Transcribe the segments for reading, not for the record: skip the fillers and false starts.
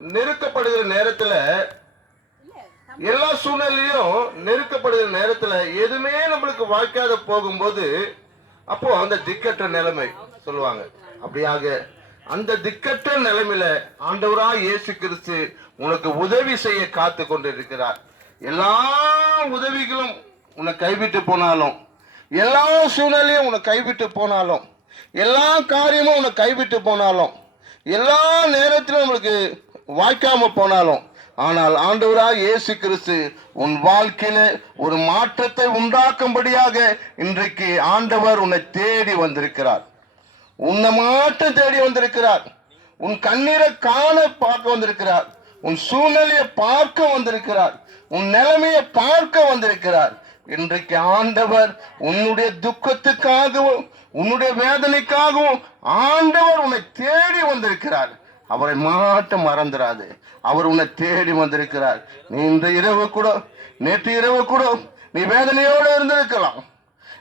நெருக்கப்படுகிற நேரத்துல, எல்லா சூழ்நிலையும் நெருக்கப்படுகிற நேரத்துல எதுவுமே நம்மளுக்கு வாய்க்காத போகும்போது அப்போ அந்த திக்கற்ற நிலைமை சொல்லுவாங்க. அப்படியாக அந்த திக்கற்ற நிலைமையில ஆண்டவராய் இயேசு கிறிஸ்து உனக்கு உதவி செய்ய காத்து கொண்டிருக்கிறார். எல்லா உதவிகளும் உன்னை கைவிட்டு போனாலும், எல்லா சூழ்நிலையும் உன்னை கைவிட்டு போனாலும், எல்லா காரியமும் உன்னை கைவிட்டு போனாலும், எல்லா நேரத்திலும் உங்களுக்கு வாய்க்காம போனாலும், ஆனால் ஆண்டவராய் இயேசு கிறிஸ்து உன் வாழ்க்கையில ஒரு மாற்றத்தை உண்டாக்கும்படியாக இன்றைக்கு ஆண்டவர் உன்னை தேடி வந்திருக்கிறார். உன்னை மாற்றம் தேடி வந்திருக்கிறார். உன் கண்ணீரை காண பார்க்க வந்திருக்கிறார். உன் சூழ்நிலையை பார்க்க வந்திருக்கிறார். உன் நிலைமையை பார்க்க வந்திருக்கிறார். இன்றைக்கு ஆண்டவர் உன்னுடைய துக்கத்துக்காகவும் உன்னுடைய வேதனைக்காகவும் ஆண்டவர் உன்னை தேடி வந்திருக்கிறார். அவரை மாற்ற மறந்துடாது. அவர் உன்னை தேடி வந்திருக்கிறார். நீ இந்த இரவு கூட, நேற்று இரவு கூட நீ வேதனையோடு இருந்திருக்கலாம்,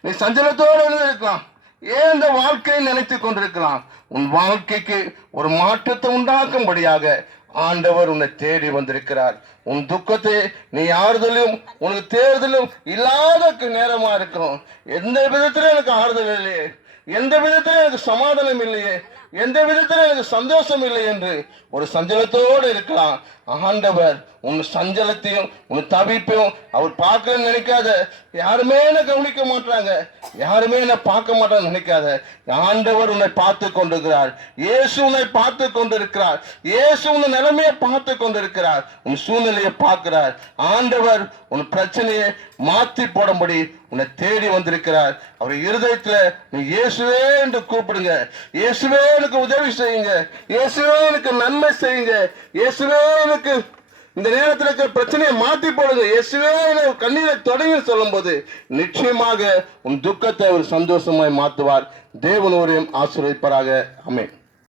நீ சஞ்சலத்தோடு இருந்திருக்கலாம், ஏன் இந்த வாழ்க்கையை நினைத்து கொண்டிருக்கலாம். உன் வாழ்க்கைக்கு ஒரு மாற்றத்தை உண்டாக்கும்படியாக ஆண்டவர் உன்னை தேடி வந்திருக்கிறார். உன் துக்கத்தை நீ ஆறுதலும் உனக்கு தேர்தலும் இல்லாத நேரமா இருக்கும். எந்த விதத்திலும் எனக்கு ஆறுதல் இல்லையே, எந்த விதத்திலும் எனக்கு சமாதானம் இல்லையே, எந்த விதத்திலும் எனக்கு சந்தோஷம் இல்லை என்று ஒரு சஞ்சலத்தோடு இருக்கலாம். ஆண்டவர் உன் சஞ்சலத்தையும் உன் தவிப்பையும் அவர் பார்க்க நினைக்காத. யாருமே என்ன கவனிக்க மாட்டாங்க, யாருமே என்ன பார்க்க மாட்டாங்க நினைக்காத. ஆண்டவர் உன்னை பார்த்து கொண்டிருக்கிறார். இயேசு உன்னை பார்த்து கொண்டிருக்கிறார். இயேசு உன் நிலைமையை பார்த்து கொண்டிருக்கிறார். உன் சூழ்நிலையை பார்க்கிறார். ஆண்டவர் உன் பிரச்சனையை மாற்றி போடும்படி உன்னை தேடி வந்திருக்கிறார். அவர் இருதயத்துல நீ இயேசுவே என்று கூப்பிடுங்க. இயேசுவே எனக்கு உதவி செய்யுங்க, இயேசுவே எனக்கு நன்மை செய்யுங்க, இயேசுவே எனக்கு இந்த நேரத்தில் இருக்கிற பிரச்சனையை மாற்றி போடுங்க, இயேசுவே கண்ணீரை தொடங்கி சொல்லும் போது நிச்சயமாக உன் துக்கத்தை ஒரு சந்தோஷமாய் மாற்றுவார். தேவன் ஒரே ஆசீர்வதிப்பாராக. ஆமென்.